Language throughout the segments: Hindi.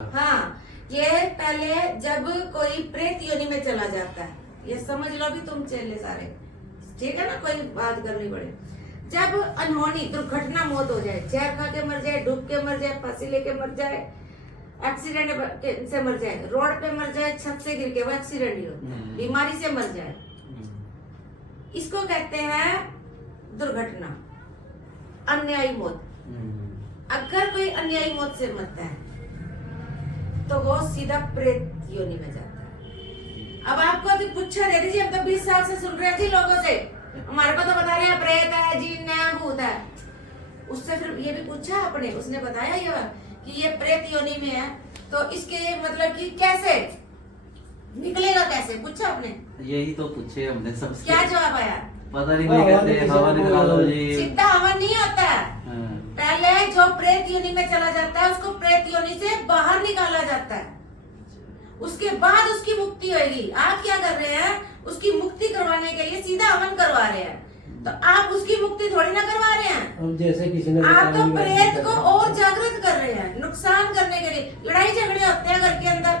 हाँ, ये पहले जब कोई प्रेत योनि में चला जाता है, ये समझ लो भी तुम चले सारे, ठीक है ना, कोई बात करनी पड़े। जब अनहोनी दुर्घटना मौत हो जाए, जहर खा के मर जाए, डूब के मर जाए, फांसी लेके मर जाए, एक्सीडेंट से मर जाए, रोड पे मर जाए, छत से गिर के, वो एक्सीडेंट ही हो, बीमारी से मर जाए, इसको कहते हैं दुर्घटना, अन्यायी मौत। अगर कोई अन्यायी मौत से मरता है तो वो सीधा प्रेत योनि में जाता है। अब आपको तो पूछा दे दीजिए, हम तो 20 साल से सुन रहे थे लोगों से, हमारे को तो बता रहे हैं प्रेत है, जिन है, भूत है। उससे फिर ये भी पूछा आपने, उसने बताया ये कि ये प्रेत योनि में है, तो इसके मतलब कि कैसे निकलेगा, कैसे पूछा आपने? यही तो पूछे हमने सबसे। क्या जवाब आया? पता नहीं, वही कहते हैं हवा निकला दो जी। सीधा हवन नहीं होता है। पहले जो प्रेत योनि में चला जाता है उसको प्रेत योनि से बाहर निकाला जाता है, उसके बाद उसकी मुक्ति होगी। आप क्या कर रहे हैं, उसकी मुक्ति करवाने के लिए सीधा हवन करवा रहे हैं, तो आप उसकी मुक्ति थोड़ी ना करवा रहे हैं। अब जैसे किसी ने आप तो प्रेत को और जागृत कर रहे हैं, नुकसान करने के लिए। लड़ाई झगड़े होते हैं घर के अंदर,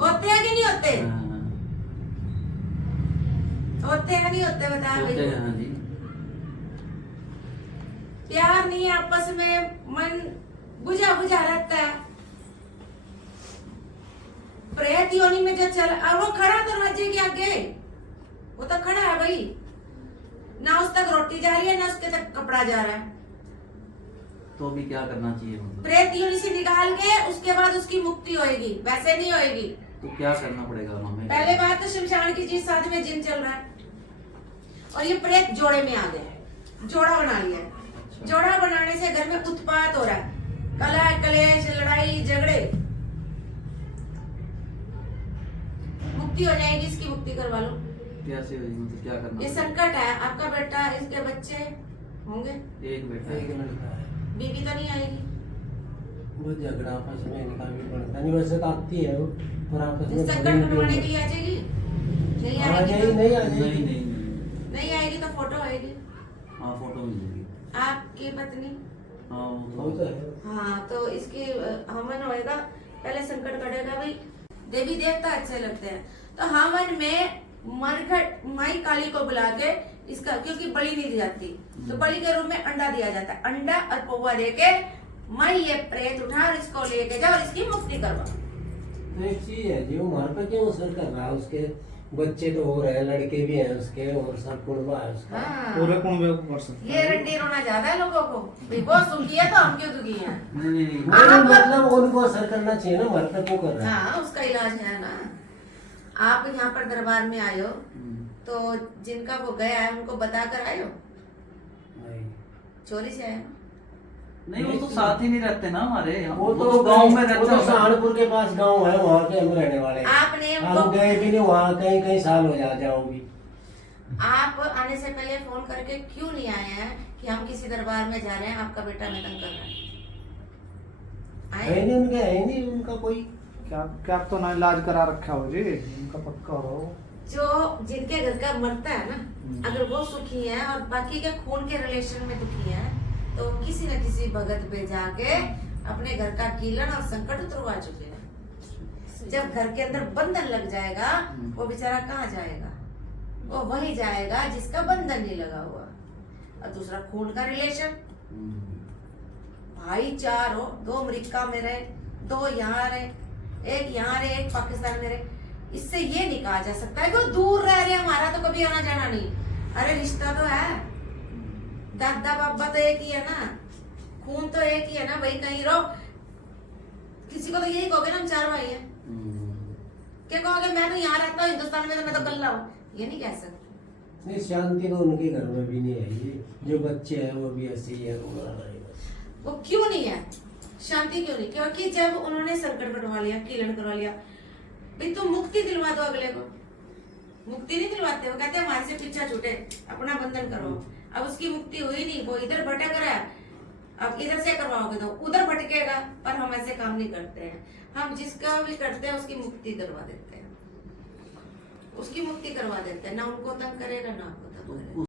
होते हैं कि नहीं होते? होते हैं नहीं होते, बताया भाई। प्यार नहीं है आपस में, मन बुझा बुझा रहता है। प्रेत योनि में जो चला, और वो खड़ा दरवाजे के आगे, वो तो खड़ा है भाई, ना उस तक रोटी जा रही है, ना उसके तक कपड़ा जा रहा है। तो भी क्या करना चाहिए? प्रेत योनि से निकाल के उसके बाद उसकी मुक्ति होएगी, वैसे नहीं होएगी। तो क्या करना पड़ेगा हमें? पहले बात तो शमशान की चीज, साथ में जिन चल रहा है, और ये प्रेत जोड़े में आ गया है, जोड़ा बना लिया है। जोड़ा बनाने से घर में उत्पात हो रहा है, कलह कलेश, लड़ाई झगड़े। मुक्ति हो जाएगी, इसकी मुक्ति करवा लो। कैसे होगी, मतलब क्या करना? ये संकट है, आपका बेटा, इसके बच्चे होंगे, एक बेटा, एक लड़का है, बीवी तो नहीं आएगी। वो झगड़ा आपस में इनका भी पड़ता नहीं, वैसे तो आती है वो, और आपस में संकट बनवाने के लिए आ जाएगी, नहीं आएगी, नहीं आएगी तो फोटो आएगी। हाँ, फोटो मिलेगी। आपकी पत्नी, हाँ वो तो है। हाँ, तो इसकी हवन होएगा, पहले संकट कटेगा भाई। देवी देवता अच्छे लगते हैं, तो हवन में मरघट माई काली को बुला के इसका, क्योंकि बलि नहीं दी जाती, तो बलि के रूप में अंडा दिया जाता है। अंडा और पौवा देके माई ये प्रेत उठा और इसको लेके जाओ और इसकी मुक्ति करवा। तो एक चीज है जो हमारे पे क्यों असर कर रहा है, उसके बच्चे तो हो रहे हैं, लड़के भी हैं उसके, और सब कुड़वा है उसका। हाँ। पूरे कुनबे को कर सकते ये रंडी रोना ज्यादा है लोगों को, बहुत सुखी है तो हम क्यों दुखी हैं? नहीं, मतलब उनको असर करना चाहिए ना, हमारे पे क्यों कर रहा है? हाँ, उसका इलाज है ना। आप यहाँ पर दरबार में आयो, तो जिनका वो गया है उनको बता कर आयो, चोरी से आयो? नहीं, वो तो साथ ही नहीं रहते ना हमारे। वो तो गांव में रहते वो तो हैं। सहारनपुर के पास गांव है, वहाँ के हम रहने वाले हैं। आपने हम गए भी नहीं वहाँ, कई कई साल हो जाओ भी। आप आने से पहले फोन करके क्यों नहीं आए हैं कि हम किसी दरबार में जा रहे हैं, आपका बेटा हमें तंग कर रहा है? है आए? नहीं उनके, है नहीं उनका कोई। क्या क्या तो ना इलाज करा रखा हो जी, उनका पक्का हो। जो जिनके घर का मरता है ना, अगर वो सुखी है और बाकी के खून के रिलेशन में दुखी है, तो किसी न किसी भगत पे जाके अपने घर का कीलन और संकट उतरवा चुके हैं। जब घर के अंदर बंधन लग जाएगा, वो बेचारा कहाँ जाएगा? वो वही जाएगा जिसका बंधन नहीं लगा हुआ। और दूसरा खून का रिलेशन, भाई चार हो, 2 अमेरिका में रहे, 2 यहाँ रहे, एक यहाँ रहे, एक पाकिस्तान में रहे, इससे ये नहीं कहा जा सकता है कि वो दूर रह रहे, हमारा तो कभी आना जाना नहीं। अरे रिश्ता तो है, दादा बाबा तो एक ही है ना, खून तो एक ही है ना भाई। कहीं रहो, किसी को तो यही कहोगे ना हम 4 भाई हैं, क्या कहोगे मैं तो यहाँ रहता हूँ हिंदुस्तान में, तो मैं तो कल्ला हूँ, ये नहीं कह सकते। नहीं, शांति तो उनके घर में भी नहीं है। ये जो बच्चे हैं वो भी ऐसे ही है, वो क्यों नहीं है शांति, क्यों नहीं? क्योंकि जब उन्होंने संकट कटवा लिया, कीलन करवा लिया, भाई तुम मुक्ति दिलवा दो अगले को। मुक्ति नहीं दिलवाते, वो कहते हैं हमारे से पीछा छूटे, अपना बंधन करो। अब उसकी मुक्ति हुई नहीं, वो इधर भटक रहा है, अब इधर से करवाओगे तो उधर भटकेगा। पर हम ऐसे काम नहीं करते हैं, हम जिसका भी करते हैं उसकी मुक्ति करवा देते हैं, उसकी मुक्ति करवा देते हैं, ना उनको तंग करेगा ना आपको तंग करेगा।